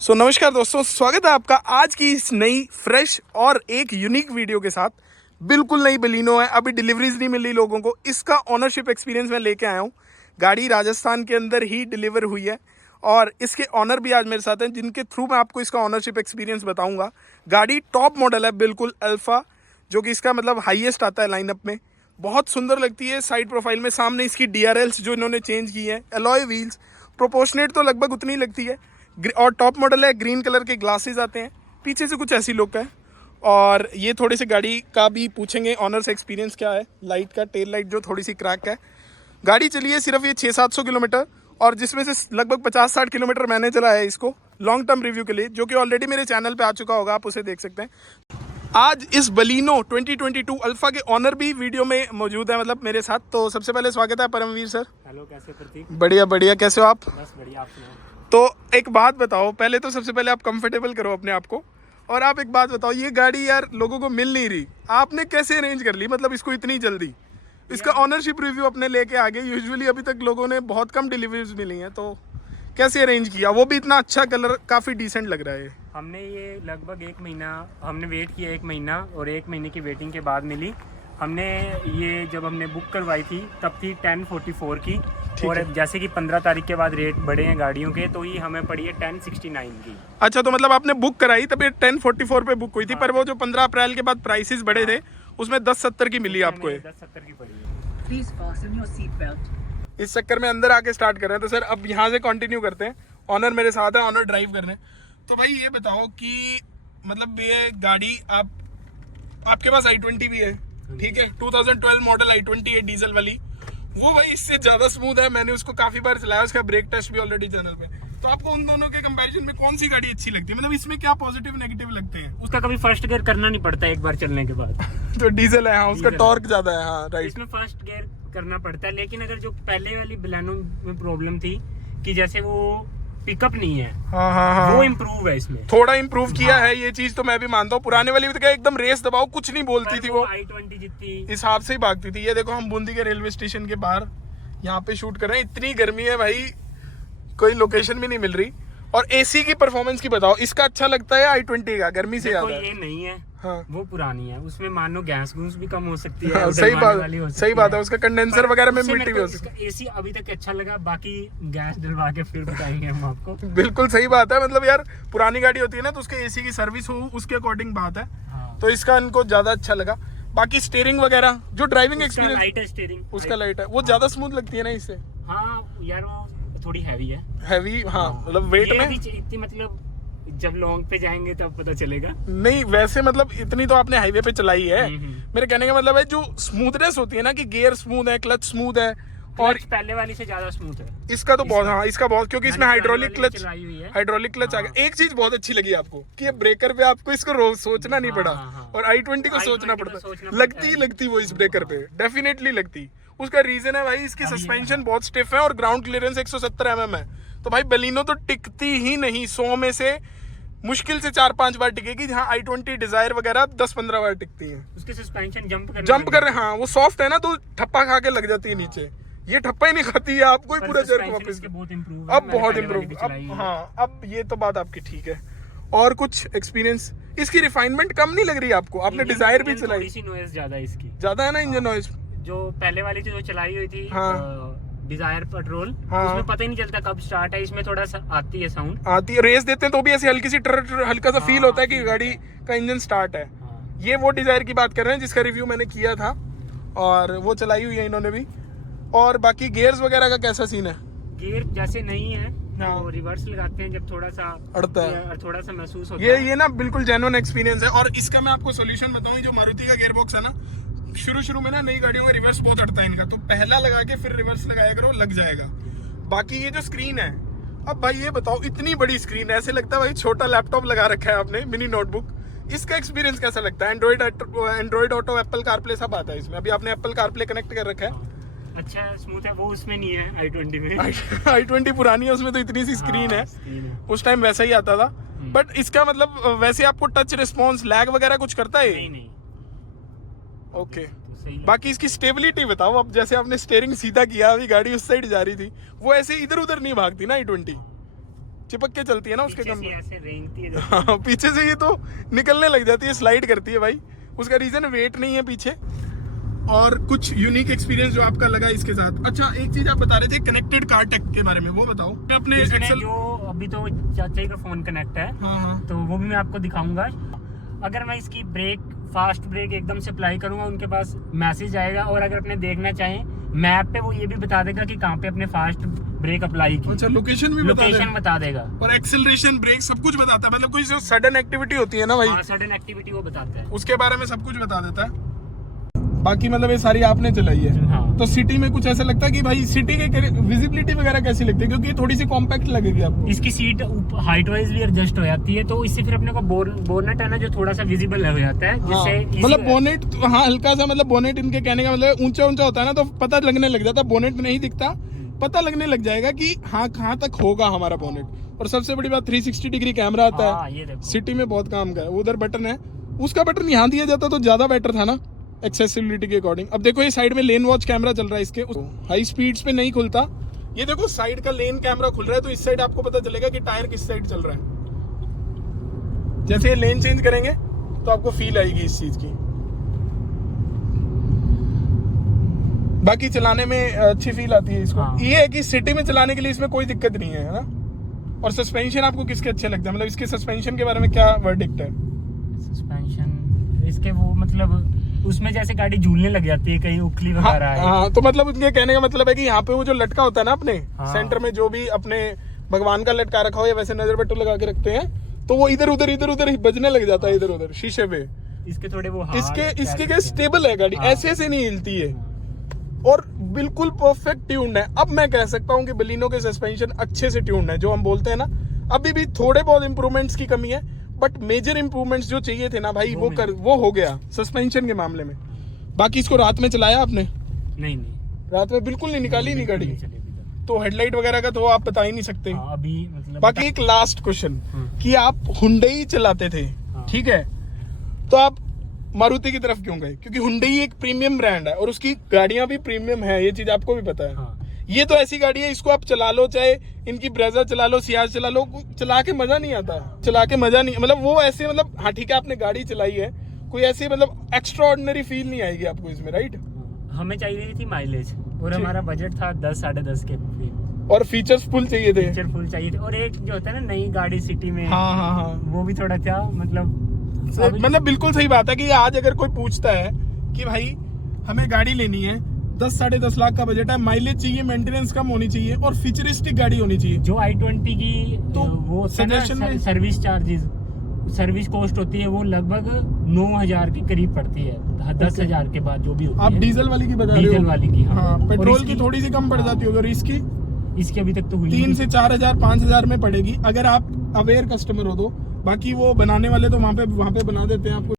नमस्कार दोस्तों, स्वागत है आपका आज की इस नई फ्रेश और एक यूनिक वीडियो के साथ। बिल्कुल नई बलिनो है, अभी डिलीवरीज नहीं मिल रही लोगों को। इसका ऑनरशिप एक्सपीरियंस मैं लेके आया हूँ। गाड़ी राजस्थान के अंदर ही डिलीवर हुई है और इसके ऑनर भी आज मेरे साथ हैं, जिनके थ्रू मैं आपको इसका ऑनरशिप एक्सपीरियंस बताऊंगा। गाड़ी टॉप मॉडल है, बिल्कुल अल्फा, जो कि इसका मतलब हाईएस्ट आता है लाइनअप में। बहुत सुंदर लगती है साइड प्रोफाइल में। सामने इसकी DRLs जो इन्होंने चेंज की है, एलॉय व्हील्स, प्रोपोर्शनेट तो लगभग उतनी ही लगती है। और टॉप मॉडल है, ग्रीन कलर के ग्लासेस आते हैं, पीछे से कुछ ऐसी लुक है। और ये थोड़ी सी गाड़ी का भी पूछेंगे ऑनर से एक्सपीरियंस क्या है। लाइट का टेल लाइट जो थोड़ी सी क्रैक है। गाड़ी चली है सिर्फ ये 600-700 किलोमीटर, और जिसमें से लगभग 50-60 किलोमीटर मैंने चलाया है इसको लॉन्ग टर्म रिव्यू के लिए, जो कि ऑलरेडी मेरे चैनल पे आ चुका होगा, आप उसे देख सकते हैं। आज इस बलिनो 2022 अल्फा के ऑनर भी वीडियो में मौजूद है, मतलब मेरे साथ। तो सबसे पहले स्वागत है परमवीर सर। हेलो, कैसे प्रतीक? बढ़िया बढ़िया, कैसे हो आप? बस बढ़िया, आप सुनाओ। तो एक बात बताओ, पहले तो सबसे पहले आप कंफर्टेबल करो अपने आप को, और आप एक बात बताओ, ये गाड़ी यार लोगों को मिल नहीं रही, आपने कैसे अरेंज कर ली, मतलब इसको इतनी जल्दी? इसका ऑनरशिप रिव्यू अपने लेके आगे। यूजुअली अभी तक लोगों ने बहुत कम डिलीवरीज मिली हैं, तो कैसे अरेंज किया? वो भी इतना अच्छा, कलर काफ़ी डिसेंट लग रहा है। हमने ये लगभग 1 महीना हमने वेट किया, 1 महीना, और 1 महीने की वेटिंग के बाद मिली। हमने ये जब हमने बुक करवाई थी तब थी 1044 की, और जैसे कि 15 तारीख के बाद रेट बढ़े हैं गाड़ियों के, तो ये हमें पड़ी है 1069 की। अच्छा, तो मतलब आपने बुक कराई तब ये 1044 पे बुक हुई थी। हाँ। पर वो जो 15 अप्रैल के बाद प्राइसेस बढ़े थे, उसमें 1070 की मिली आपको। 1070 की पड़ी है। Please fasten your seat belt. इस चक्कर में अंदर आके स्टार्ट कर रहे हैं। तो सर अब यहाँ से कंटिन्यू करते हैं। ऑनर मेरे साथ है, ऑनर ड्राइव कर रहे हैं। तो भाई ये बताओ कि मतलब ये गाड़ी आपके पास i20 भी है, ठीक है, 2012 मॉडल i20 है, डीजल वाली। वो भाई इससे ज्यादा स्मूथ है, मैंने उसको काफी बार चलाया, उसका ब्रेक टेस्ट भी ऑलरेडी चैनल पे। तो आपको उन दोनों के कंपैरिजन में कौन सी गाड़ी अच्छी लगती है? मतलब इसमें क्या पॉजिटिव नेगेटिव लगते हैं? उसका कभी फर्स्ट गियर करना नहीं पड़ता एक बार चलने के बाद। जो डीजल है, हाँ, उसका टॉर्क ज्यादा है। हाँ राइट, इसमें फर्स्ट गियर करना पड़ता है। लेकिन अगर जो पहले वाली बलेनो में प्रॉब्लम थी कि जैसे वो पिकअप नहीं है, हाँ, वो इम्प्रूव है, इसमें थोड़ा इम्प्रूव किया है, ये चीज तो मैं भी मानता हूँ। पुराने वाली तो क्या एकदम रेस दबाओ, कुछ नहीं बोलती थी, वो i20 जितनी इस हिसाब से ही भागती थी। ये देखो, हम बूंदी के रेलवे स्टेशन के बाहर यहाँ पे शूट कर रहे हैं। इतनी गर्मी है भाई, कोई लोकेशन भी नहीं मिल रही। और एसी की परफॉर्मेंस की बताओ, इसका अच्छा लगता है i20 का? गर्मी से ज्यादा ये नहीं है, हाँ, वो पुरानी है, उसमें मानो गैस गूस भी कम हो सकती है। हाँ, सही बात है। उसका कंडेंसर वगैरह में मिट्टी भी हो सकती है। एसी अभी तक अच्छा लगा, बाकी गैस डलवा के फिर बताएंगे हम आपको। बिल्कुल सही बात है। मतलब यार पुरानी गाड़ी होती है ना, तो उसके एसी की सर्विस हो, उसके अकॉर्डिंग बात है। हाँ। तो इसका इनको ज्यादा अच्छा लगा। बाकी स्टीयरिंग वगैरह, जो ड्राइविंग एक्सपीरियंस, लाइट है स्टीयरिंग, उसका लाइट है, वो ज्यादा स्मूथ लगती है ना इससे। हाँ यार, वो थोड़ी हैवी है। हैवी, हाँ, मतलब वेट में इतनी, मतलब जब लॉन्ग पे जाएंगे तब पता चलेगा। नहीं वैसे मतलब इतनी तो आपने हाईवे पे चलाई है। मेरे कहने का मतलब है, जो स्मूथनेस होती है ना, कि गियर स्मूथ है, क्लच स्मूथ है, और पहले वाली से ज्यादा स्मूथ है इसका तो बहुत, हाँ इसका बहुत, क्योंकि इसमें हाइड्रोलिक क्लच हाँ। आ गया। एक चीज बहुत अच्छी लगी आपको कि ये ब्रेकर पे आपको इसको रोज सोचना नहीं पड़ा, और i20 को सोचना पड़ता। लगती वो इस ब्रेकर पे डेफिनेटली लगती। उसका रीजन है भाई, इसकी सस्पेंशन बहुत स्टिफ है और ग्राउंड क्लियरेंस 170 mm है। तो भाई बलिनो तो टिकती ही नहीं, 100 में से मुश्किल से 4-5 बार टिकेगी, जहाँ i20 डिजायर वगैरह 10-15 बार टिकती है। उसकी सस्पेंशन जंप कर रहे, हाँ वो सॉफ्ट है ना, तो ठप्पा खा के लग जाती है नीचे। ये ठप्पा ही नहीं खाती है, आपको ही पूरा जर्क वापस। अब बहुत इम्प्रूव, हाँ अब ये तो बात आपकी ठीक है। और कुछ एक्सपीरियंस, इसकी रिफाइनमेंट कम नहीं लग रही आपको? आपने डिजायर भी चलाई, नॉइज ज्यादा इसकी, ज्यादा है ना इंजन नॉइज। जो पहले वाली थी, जो चलाई हुई थी, हाँ, डिजायर पेट्रोल, हाँ, उसमें पता ही नहीं चलता कब स्टार्ट है। इसमें थोड़ा सा आती है साउंड, आती है, रेस देते हैं तो भी ऐसी हल्की सी हल्का सा फील होता है कि गाड़ी का इंजन स्टार्ट है। ये वो डिजायर की बात कर रहे हैं जिसका रिव्यू मैंने किया था, और वो चलाई हुई है इन्होंने भी। और बाकी गियर्स वगैरह का कैसा सीन है? गियर जैसे नहीं है, तो रिवर्स लगाते हैं जब थोड़ा सा अड़ता है, थोड़ा सा महसूस होता है। ये ना बिल्कुल जेन्युइन एक्सपीरियंस है। और इसका मैं आपको सोल्यूशन बताऊं, जो मारुति का गियर बॉक्स है ना, शुरू में ना नई गाड़ियों का रिवर्स बहुत अड़ता है इनका, तो पहला लगा के फिर रिवर्स लगाया करो, लग जाएगा। बाकी ये जो स्क्रीन है, अब भाई ये बताओ, इतनी बड़ी स्क्रीन, ऐसे लगता है भाई छोटा लैपटॉप लगा रखा है आपने, मिनी नोटबुक। इसका एक्सपीरियंस कैसा लगता है? एंड्रॉइड ऑटो, एप्पल कारप्ले सब आता है इसमें। अभी आपने एप्पल कारप्ले कनेक्ट कर रखा है, अच्छा स्मूथ है, वो उसमें नहीं है i20 में। i20 पुरानी है, उसमें तो इतनी सी स्क्रीन है, उस टाइम वैसा ही आता था। बट इसका मतलब वैसे आपको टच रिस्पॉन्स, लैग वगैरह कुछ करता है? नहीं। ओके। बाकी इसकी स्टेबिलिटी बताओ। अब जैसे आपने स्टीयरिंग सीधा किया, अभी गाड़ी उस साइड जा रही थी, वो ऐसे इधर उधर नहीं भागती ना i20। चिपक के चलती है ना उसके पीछे कम से ऐसे रेंगती है हाँ, पीछे से ये तो निकलने लग जाती है, स्लाइड करती है भाई। उसका रीजन वेट नहीं है पीछे। और कुछ यूनिक एक्सपीरियंस जो आपका लगा इसके साथ। अच्छा, एक चीज आप बता रहे थे कनेक्टेड कार टेक के बारे में, वो बताओ। मैं अपने इसमें एक्सेल जो अभी तो चाचा का फोन कनेक्ट है, हाँ तो वो भी मैं आपको दिखाऊंगा। अगर मैं इसकी ब्रेक, फास्ट ब्रेक एकदम से अप्लाई करूंगा, उनके पास मैसेज आएगा, और अगर अपने देखना चाहें मैप पे, वो ये भी बता देगा कि कहाँ पे अपने फास्ट ब्रेक अप्लाई की। अच्छा, लोकेशन भी लोकेशन बता देगा, और एक्सेलरेशन, ब्रेक सब कुछ बताता है। मतलब कोई जो सडन एक्टिविटी होती है ना भाई, सडन एक्टिविटी वो बताता है, उसके बारे में सब कुछ बता देता है। बाकी मतलब ये सारी आपने चलाई है। हाँ। तो सिटी में कुछ ऐसा लगता है कि भाई सिटी के विजिबिलिटी वगैरह कैसी लगती है, क्योंकि ये थोड़ी सी कॉम्पैक्ट लगेगी आपको। इसकी सीट हाइट वाइज भी एडजस्ट हो जाती है, तो इससे फिर अपने को बोनट है ना जो थोड़ा सा विजिबल हो जाता है, हाँ, जिससे मतलब बोनेट, हाँ हल्का सा, मतलब बोनेट इनके कहने का मतलब ऊंचा ऊंचा होता है ना, तो पता लगने लग जाता है। बोनेट नहीं दिखता, पता लगने लग जाएगा कि हाँ कहाँ तक होगा हमारा बोनेट। और सबसे बड़ी बात 360 डिग्री कैमरा आता हाँ, है। ये देखो। सिटी में बहुत काम का है। उधर बटन है, उसका बटन यहाँ दिया जाता तो ज्यादा बेटर था ना एक्सेसिबिलिटी के अकॉर्डिंग। अब देखो ये साइड में लेन वॉच कैमरा चल रहा है इसके, हाई स्पीड्स पे नहीं खुलता। ये देखो साइड का लेन कैमरा खुल रहा है, तो इस साइड आपको पता चलेगा कि टायर किस साइड चल रहा है। जैसे ये लेन चेंज करेंगे तो आपको फील आएगी इस चीज की। बाकी चलाने में अच्छी फील आती है इसको। हाँ। ये है कि सिटी में चलाने के लिए इसमें कोई दिक्कत नहीं है ना। और सस्पेंशन आपको किसके अच्छे लगते हैं, मतलब इसके सस्पेंशन के बारे में क्या वर्डिक्ट है? सस्पेंशन इसके वो मतलब उसमें जैसे गाड़ी झूलने लग जाती है, कहीं उखली वगैरह है। हाँ, तो मतलब उनके कहने का मतलब है कि यहाँ पे वो जो लटका होता है ना अपने हाँ। सेंटर में, जो भी अपने भगवान का लटका रखा हो या वैसे नजर बट्टू लगा के रखते हैं, तो वो इधर उधर ही बजने लग जाता है, इधर उधर शीशे पे। इसके थोड़े वो इसके क्या स्टेबल है गाड़ी, हाँ। ऐसे नहीं हिलती है और बिल्कुल परफेक्ट ट्यून्ड है। अब मैं कह सकता हूँ कि बलिनो के सस्पेंशन अच्छे से ट्यून्ड है, जो हम बोलते हैं ना। अभी भी थोड़े बहुत इंप्रूवमेंट्स की कमी है, बट मेजर इंप्रूवमेंट्स जो चाहिए थे ना भाई, वो हो गया सस्पेंशन के मामले में। बाकी इसको रात में चलाया आपने? नहीं, रात में बिल्कुल नहीं निकाली नहीं गाड़ी, नहीं चलेगी इधर। तो हेडलाइट वगैरह का तो आप बता ही नहीं सकते। हाँ, अभी मतलब बाकी एक लास्ट क्वेश्चन कि आप हुंडई चलाते थे, हाँ। ठीक है, तो आप मारुति की तरफ क्यों गए? क्योंकि हुंडई एक प्रीमियम ब्रांड है और उसकी गाड़ियां भी प्रीमियम है, ये चीज आपको भी पता है। हाँ। ये तो ऐसी गाड़ी है, इसको आप चला लो, चाहे इनकी ब्रेजा चला लो, सियाज चला लो, चला के मजा नहीं आता। चला के मजा नहीं, मतलब वो ऐसे, मतलब हाँ ठीक है आपने गाड़ी चलाई है, कोई ऐसी मतलब एक्स्ट्रा ऑर्डिनरी फील नहीं आएगी आपको इसमें, राइट? हमें चाहिए थी माइलेज, और हमारा बजट था 10 साढ़े 10 के। और फीचर्स फुल चाहिए थे। फीचर फुल चाहिए थे, और एक जो होता है ना नई गाड़ी सिटी में, हाँ, वो भी थोड़ा क्या मतलब बिल्कुल सही बात है कि आज अगर कोई पूछता है कि भाई हमें गाड़ी लेनी है, 10 साढ़े 10 लाख का बजट है, माइलेज चाहिए, मेंटेनेंस कम होनी चाहिए और फ्यूचरिस्टिक गाड़ी होनी चाहिए, जो i20 की तो वो सजेशन में सर्विस चार्जेस, सर्विस कॉस्ट होती है, वो लगभग 9,000 के करीब पड़ती है, 10,000 के बाद जो भी होती आप है। डीजल वाली की बता रहे हो? डीजल वाली की, हाँ। हाँ, और पेट्रोल की थोड़ी सी कम पड़ जाती होगी, और इसकी अभी तक तो हुई 3 से 4,000 5,000 में पड़ेगी अगर आप अवेयर कस्टमर हो तो। बाकी वो बनाने वाले तो वहाँ पे बना देते हैं आपको।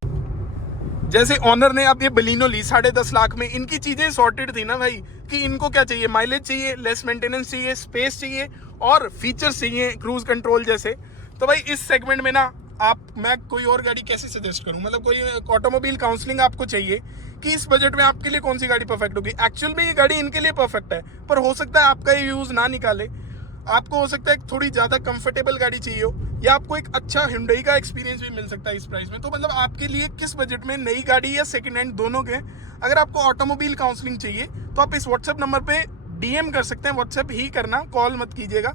जैसे ऑनर ने अब ये बलिनो ली 10.5 लाख में, इनकी चीजें सॉर्टेड थी ना भाई, कि इनको क्या चाहिए, माइलेज चाहिए, लेस मेंटेनेंस चाहिए, स्पेस चाहिए और फीचर्स चाहिए, क्रूज कंट्रोल जैसे। तो भाई इस सेगमेंट में ना मैं कोई और गाड़ी कैसे सजेस्ट करूं, मतलब कोई ऑटोमोबाइल काउंसलिंग आपको चाहिए कि इस बजट में आपके लिए कौन सी गाड़ी परफेक्ट होगी। एक्चुअल में ये गाड़ी इनके लिए परफेक्ट है, पर हो सकता है आपका ये यूज ना निकाले, आपको हो सकता है थोड़ी ज्यादा कंफर्टेबल गाड़ी चाहिए हो, या आपको एक अच्छा Hyundai का एक्सपीरियंस भी मिल सकता है इस प्राइस में। तो मतलब आपके लिए किस बजट में नई गाड़ी या सेकंड हैंड दोनों के, अगर आपको ऑटोमोबाइल काउंसलिंग चाहिए तो आप इस व्हाट्सएप नंबर पे DM कर सकते हैं, व्हाट्सएप ही करना, कॉल मत कीजिएगा,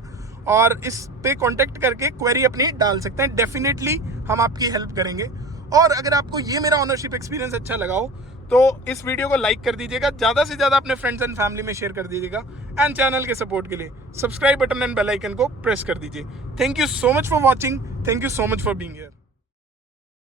और इस पे कांटेक्ट करके क्वेरी अपनी डाल सकते हैं। डेफिनेटली हम आपकी हेल्प करेंगे। और अगर आपको ये मेरा ओनरशिप एक्सपीरियंस अच्छा लगा हो तो इस वीडियो को लाइक कर दीजिएगा, ज़्यादा से ज़्यादा अपने फ्रेंड्स एंड फैमिली में शेयर कर दीजिएगा, एंड चैनल के सपोर्ट के लिए subscribe button and bell icon को प्रेस कर दीजिए। Thank you so much for watching, thank you so much for being here.